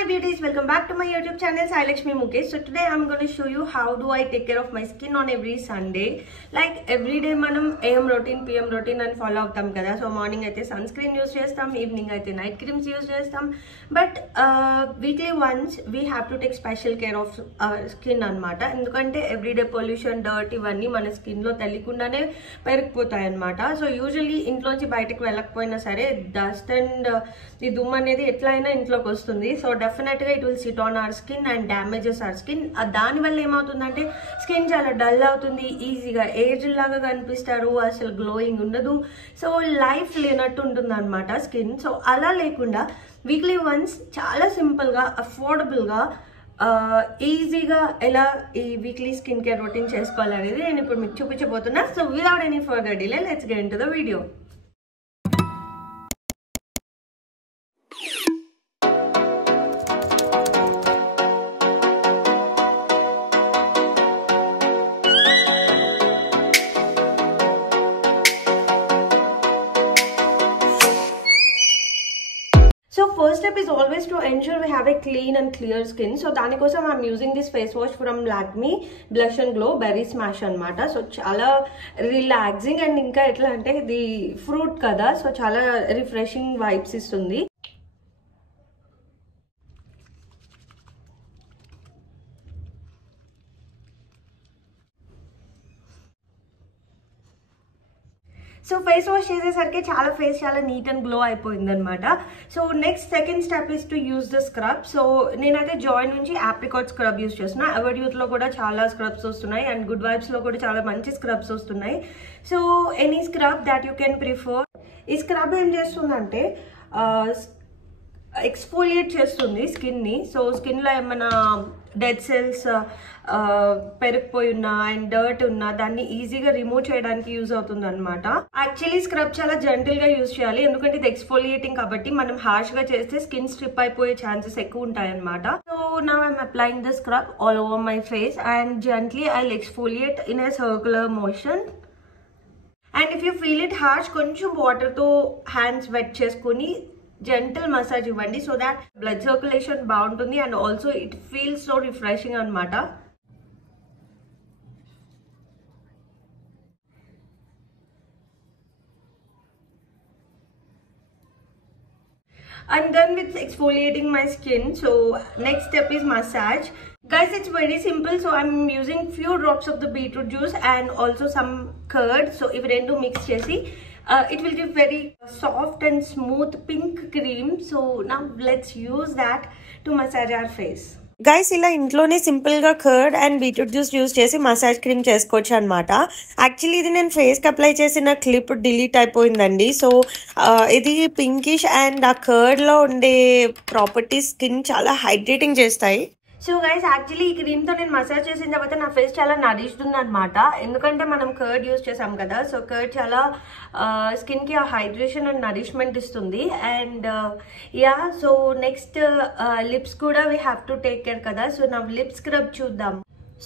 my beauties, welcome back to my YouTube channel Sai Lakshmi Mukesh. So today I'm going to show you how do I take care of my skin on every Sunday. Like every day manam AM routine, PM routine and follow avtam kada. So morning aithe sunscreen use chestam, evening aithe night creams use chestam. But weekly once we have to take special care of our skin anamata. Endukante everyday pollution, dirt ivanni mana skin lo telikundane perikpotayi anamata. So usually intlochi bayatiki velakapoyina sare dust and ee dum anedi etla aina intloki వస్తుంది. So definite గా it will SIT on our skin and damages our skin. దాని వల్ల ఏమవుతుందంటే skin చాలా dull అవుతుంది, ఈజీగా age లాగా కనిపిస్తారు, అసలు గ్లోయింగ్ ఉండదు, సో లైఫ్ లేనట్టు ఉంటుంది అనమాట స్కిన్. సో అలా లేకుండా వీక్లీ వన్స్ చాలా సింపుల్ గా అఫోర్డబుల్ గా ఈజీగా ఎలా ఈ వీక్లీ స్కిన్ కేర్ రొటీన్ చేసుకోవాలనేది నేను ఇప్పుడు మీకు చూపించబోతున్నా. So without any further delay let's get into the video. So first step is always to ensure we have a clean and clear skin. So dani kosam I'm using this face wash from Lakme Blush and Glow Berry Smash anamata. So chala relaxing and inka etla ante the fruit kada, so chala refreshing vibes istundi. So face wash చేసేసరికి చాలా face చాలా neat and glow అయిపోయింది అనమాట. So next second step is to use the scrub. So నేనైతే Joy నుంచి apricot scrub use చేస్తున్నా. Ever youth లో కూడా చాలా స్క్రబ్స్ వస్తున్నాయి అండ్ గుడ్ వైబ్స్ లో కూడా చాలా మంచి స్క్రబ్స్ వస్తున్నాయి. So any scrub that you can prefer. ఈ స్క్రబ్ ఏం చేస్తుందంటే ఎక్స్ఫోలియేట్ చేస్తుంది స్కిన్ ని. సో స్కిన్ లో ఏమైనా డెడ్ సెల్స్ పెరిగిపోయి ఉన్నా అండ్ డర్ట్ ఉన్నా దాన్ని ఈజీగా రిమూవ్ చేయడానికి యూజ్ అవుతుంది అనమాట. యాక్చువల్లీ స్క్రబ్ చాలా జెంటిల్ గా యూజ్ చేయాలి, ఎందుకంటే ఇది ఎక్స్ఫోలియేటింగ్ కాబట్టి మనం హార్ష్ గా చేస్తే స్కిన్ స్ట్రిప్ అయిపోయే ఛాన్సెస్ ఎక్కువ ఉంటాయి అనమాట. So now I'm applying the scrub all over my face and gently I will exfoliate in a circular motion. And if you feel it harsh, కొంచెం వాటర్ తో హ్యాండ్స్ వెట్ చేసుకుని gentle massage ఇవ్వండి, so that blood circulation బాగుంటుంది and also it feels so refreshing అనమాట. I'm done with exfoliating my skin. So next step is massage. Guys, it's very simple. So I'm using few drops of the beetroot juice and also some curd. So if rendu mix chesi, it will give very soft and smooth pink cream. So now let's use that to massage our face. Guys ఇలా ఇంట్లోనే simple గా curd and beetroot juice use చేసి massage cream చేసుకోవచ్చు అనమాట. Actually ఇది నేను face కి apply చేసిన క్లిప్ డిలీట్ అయిపోయిందండి. సో ఇది పింకిష్ అండ్ ఆ కర్డ్ లో ఉండే ప్రాపర్టీస్ స్కిన్ చాలా హైడ్రేటింగ్ చేస్తాయి. సో గైస్ యాక్చువల్లీ ఈ క్రీమ్ తో నేను మసాజ్ చేసిన తర్వాత నా ఫేస్ చాలా నరిష్డ్ ఉంది అనమాట, ఎందుకంటే మనం కర్డ్ యూజ్ చేసాం కదా. సో కర్డ్ చాలా స్కిన్ కి ఆ హైడ్రేషన్ అండ్ నరిష్మెంట్ ఇస్తుంది. And yeah, so next lips కూడా we have to take care కదా. సో నా లిప్ స్క్రబ్ చూద్దాం.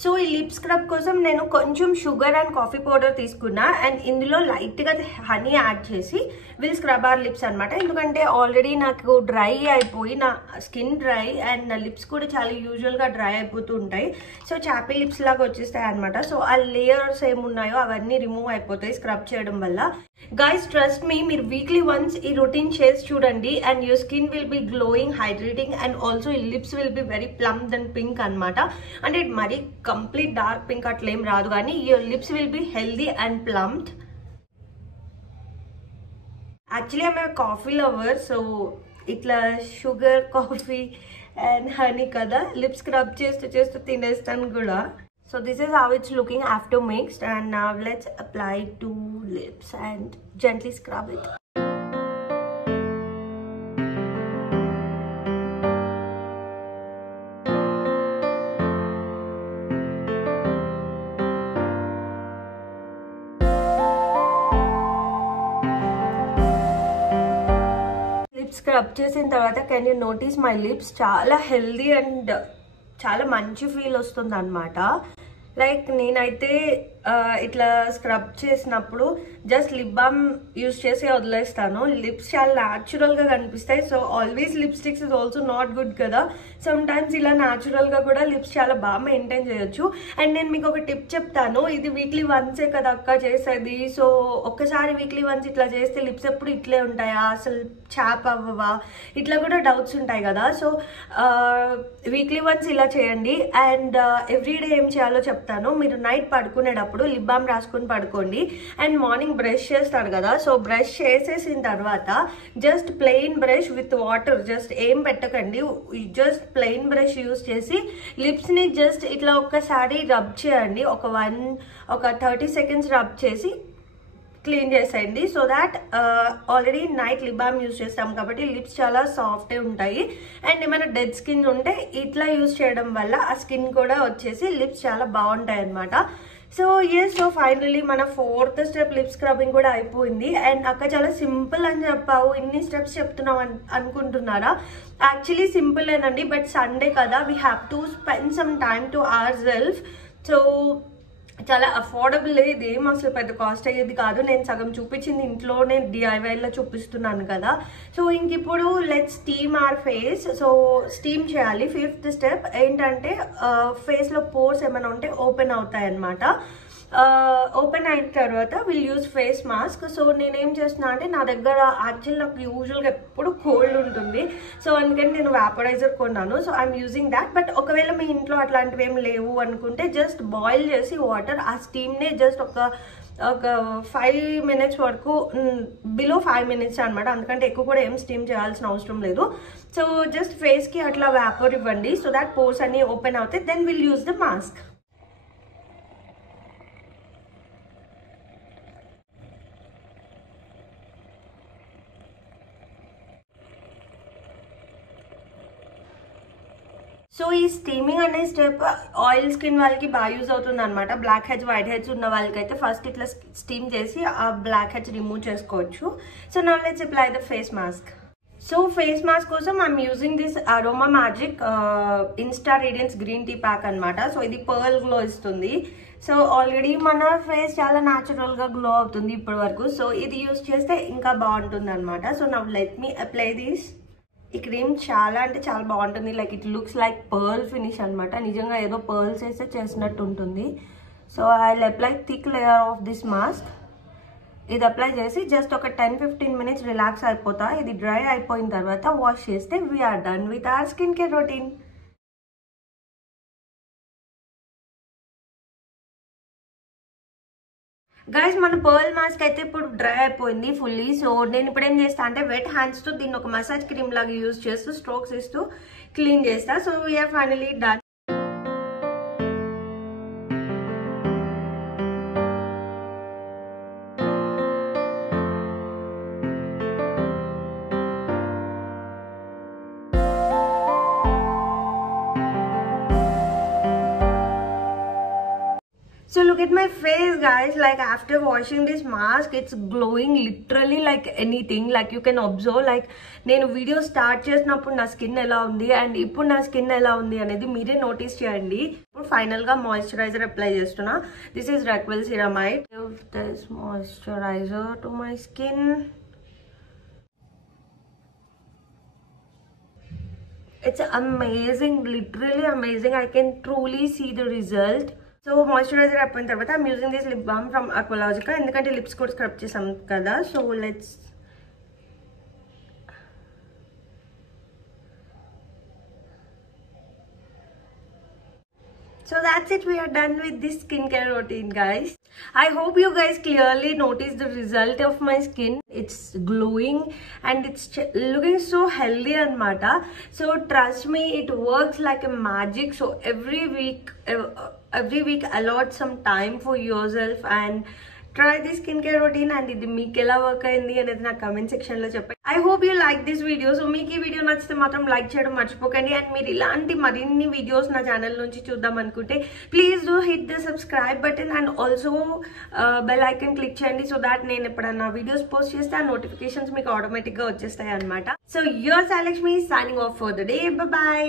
సో ఈ లిప్ స్క్రబ్ కోసం నేను కొంచెం షుగర్ అండ్ కాఫీ పౌడర్ తీసుకున్నా అండ్ ఇందులో లైట్ గా హనీ యాడ్ చేసి విల్ స్క్రబ్ అవర్ లిప్స్ అనమాట. ఎందుకంటే ఆల్రెడీ నాకు డ్రై అయిపోయి నా స్కిన్ డ్రై అండ్ నా లిప్స్ కూడా చాలా యూజువల్ గా డ్రై అయిపోతూ ఉంటాయి. సో చాపీ లిప్స్ లాగా వచ్చేస్తాయి అనమాట. సో ఆ లేయర్స్ ఏమున్నాయో అవన్నీ రిమూవ్ అయిపోతాయి స్క్రబ్ చేయడం వల్ల. గైస్ ట్రస్ట్ మీ, మీరు వీక్లీ వన్స్ ఈ రొటీన్ చేసి చూడండి and your skin will be glowing, hydrating and also ఈ lips will be very plumped and pink అనమాట. అంటే మరీ కంప్లీట్ డార్క్ పింక్ అట్లా ఏం రాదు, కానీ your lips will be healthy and plumped. Actually I'm a coffee lover, so ఇట్లా sugar, coffee and honey కదా లిప్ స్క్రబ్ చేస్తూ చేస్తూ తినేస్తాను కూడా. So this is how it's looking after mixed, and now let's apply to lips and gently scrub it. Lips scrub చేసిన తర్వాత can you notice my lips చాలా healthy and చాలా మంచి ఫీల్ వస్తుంది అనమాట. లైక్ నేనైతే ఇట్లా స్క్రబ్ చేసినప్పుడు జస్ట్ లిప్ బామ్ యూజ్ చేసి వదిలేస్తాను. లిప్స్ చాలా న్యాచురల్గా కనిపిస్తాయి. So always lipsticks is also not good కదా. సమ్ టైమ్స్ ఇలా న్యాచురల్గా కూడా లిప్స్ చాలా బాగా మెయింటైన్ చేయొచ్చు. అండ్ నేను మీకు ఒక టిప్ చెప్తాను. ఇది వీక్లీ వన్సే కదా అక్క చేసేది. సో ఒక్కసారి వీక్లీ వన్స్ ఇట్లా చేస్తే లిప్స్ ఎప్పుడు ఇట్లే ఉంటాయా, అసలు చాప్ అవ్వవా, ఇట్లా కూడా డౌట్స్ ఉంటాయి కదా. సో వీక్లీ వన్స్ ఇలా చేయండి. అండ్ ఎవ్రీడే ఏం చేయాలో చెప్తాను. మీరు నైట్ పడుకునేటప్పుడు లిప్ బామ్ రాసుకొని పడుకోండి. అండ్ మార్నింగ్ బ్రష్ చేస్తారు కదా, సో బ్రష్ చేసేసిన తర్వాత just plain brush with water, just ఏం పెట్టకండి, జస్ట్ ప్లెయిన్ బ్రష్ యూజ్ చేసి లిప్స్ని జస్ట్ ఇట్లా ఒక్కసారి రబ్ చేయండి. ఒక 30 seconds రబ్ చేసి క్లీన్ చేసేయండి. So that already night lip balm use చేస్తాం కాబట్టి లిప్స్ చాలా సాఫ్ట్గా ఉంటాయి. అండ్ ఏమైనా డెడ్ స్కిన్ ఉంటే ఇట్లా యూజ్ చేయడం వల్ల ఆ స్కిన్ కూడా వచ్చేసి లిప్స్ చాలా బాగుంటాయి అనమాట. సో సో ఫైనలీ మన 4th స్టెప్ లిప్ స్క్రబ్బింగ్ కూడా అయిపోయింది. అండ్ అక్క చాలా సింపుల్ అని చెప్పావు, ఇన్ని స్టెప్స్ చెప్తున్నావు అనుకుంటున్నారా? యాక్చువల్లీ సింపుల్ ఏనండి, బట్ సండే కదా, we have to spend some time to our self. So చాలా అఫోర్డబుల్, ఇది ఏం అసలు పెద్ద కాస్ట్ అయ్యేది కాదు. నేను సగం చూపించింది ఇంట్లోనే DIYలో చూపిస్తున్నాను కదా. సో ఇంక ఇప్పుడు let's steam hour face. So steam చేయాలి. 5th స్టెప్ ఏంటంటే ఫేస్లో పోర్స్ ఏమైనా ఉంటే ఓపెన్ అవుతాయి అన్నమాట. ఓపెన్ అయిన తర్వాత will use face mask. So నేనేం చేస్తున్నా అంటే, నా దగ్గర యాక్చువల్ నాకు యూజువల్గా ఎప్పుడు కోల్డ్ ఉంటుంది. సో అందుకని నేను వ్యాపరైజర్ కొన్నాను. So I'm using that. But ఒకవేళ మీ ఇంట్లో అట్లాంటివి ఏం లేవు అనుకుంటే జస్ట్ బాయిల్ చేసి వాటర్, ఆ స్టీమ్నే జస్ట్ ఒక 5 minutes వరకు, బిలో 5 minutes అనమాట. అందుకంటే ఎక్కువ కూడా ఏం స్టీమ్ చేయాల్సిన అవసరం లేదు. సో జస్ట్ ఫేస్కి అట్లా వ్యాపర్ ఇవ్వండి. సో దాట్ పోర్స్ అన్ని ఓపెన్ అవుతాయి. Then will use the mask. So ఈ స్టీమింగ్ అనే స్టెప్ ఆయిల్ స్కిన్ వాళ్ళకి బాగా యూజ్ అవుతుంది అనమాట. బ్లాక్ హెడ్స్, వైట్ హెడ్స్ ఉన్న వాళ్ళకి అయితే ఫస్ట్ ఇట్లా స్టీమ్ చేసి ఆ బ్లాక్ హెడ్స్ రిమూవ్ చేసుకోవచ్చు. So now let's apply the face mask. So face mask కోసం I'm using this Aroma Magic Insta Radiance green tea pack అనమాట. సో ఇది పర్ల్ గ్లో ఇస్తుంది. సో ఆల్రెడీ మన ఫేస్ చాలా న్యాచురల్గా గ్లో అవుతుంది ఇప్పటి వరకు. సో ఇది యూజ్ చేస్తే ఇంకా బాగుంటుంది అనమాట. So now let me apply this. ఈ క్రీమ్ చాలా అంటే చాలా బాగుంటుంది. Like it looks like pearl finish అనమాట. నిజంగా ఏదో పర్ల్స్ వేస్తే చేసినట్టు ఉంటుంది. So I will apply thick layer of this mask. ఇది అప్లై చేసి జస్ట్ ఒక 10-15 minutes రిలాక్స్ అయిపోతా. ఇది డ్రై అయిపోయిన తర్వాత వాష్ చేస్తే we're done with our skin care routine. Guys మన పర్ల్ మాస్క్ అయితే ఇప్పుడు డ్రై అయిపోయింది ఫుల్లీ. సో నేను ఇప్పుడు ఏం చేస్తా అంటే వెట్ హ్యాండ్స్తో దీన్ని ఒక మసాజ్ క్రీమ్ లాగా యూజ్ చేస్తూ స్ట్రోక్స్ ఇస్తూ క్లీన్ చేస్తా. So we're finally done. So look at my face guys, like after washing this mask it's glowing literally like anything. Like you can observe, like నేను video start చేసినప్పుడు నా skin ఎలా ఉంది and ఇప్పుడు నా skin ఎలా ఉంది అనేది మీరే నోటీస్ చేయండి. ఇప్పుడు ఫైనల్ గా మాయిశ్చరైజర్ అప్లై చేస్తున్నా. This is Re'equil ceramide. Give this moisturiser to my skin. It's amazing, literally amazing. I can truly see the result. So moisturiser అయిపోయిన తర్వాత I'm using this lip balm from Aqualogica. ఎందుకంటే lips కూడా scrub చేసాం కదా. So let's So that's it, we are done with this skincare routine guys. I hope you guys clearly noticed the result of my skin. It's glowing and it's looking so healthy anamata. So trust me, it works like a magic. So every week allot some time for yourself and try this skincare routine and ఇది మీకు ఎలా work అయింది అనేది నా comment section లో చెప్పండి. I hope you like this video. So మీకు ఈ వీడియో నచ్చితే మాత్రం లైక్ చేయడం మర్చిపోకండి. అండ్ మీరు ఇలాంటి మరిన్ని వీడియోస్ నా ఛానల్ నుంచి చూద్దాం అనుకుంటే please do hit the subscribe button and also bell icon click చేయండి. సో దాట్ నేను ఎప్పుడన్నా వీడియోస్ పోస్ట్ చేస్తే ఆ నోటిఫికేషన్స్ మీకు ఆటోమేటిక్ గా వచ్చేస్తాయి అనమాట. So your Sai Lakshmi signing off for the day. By.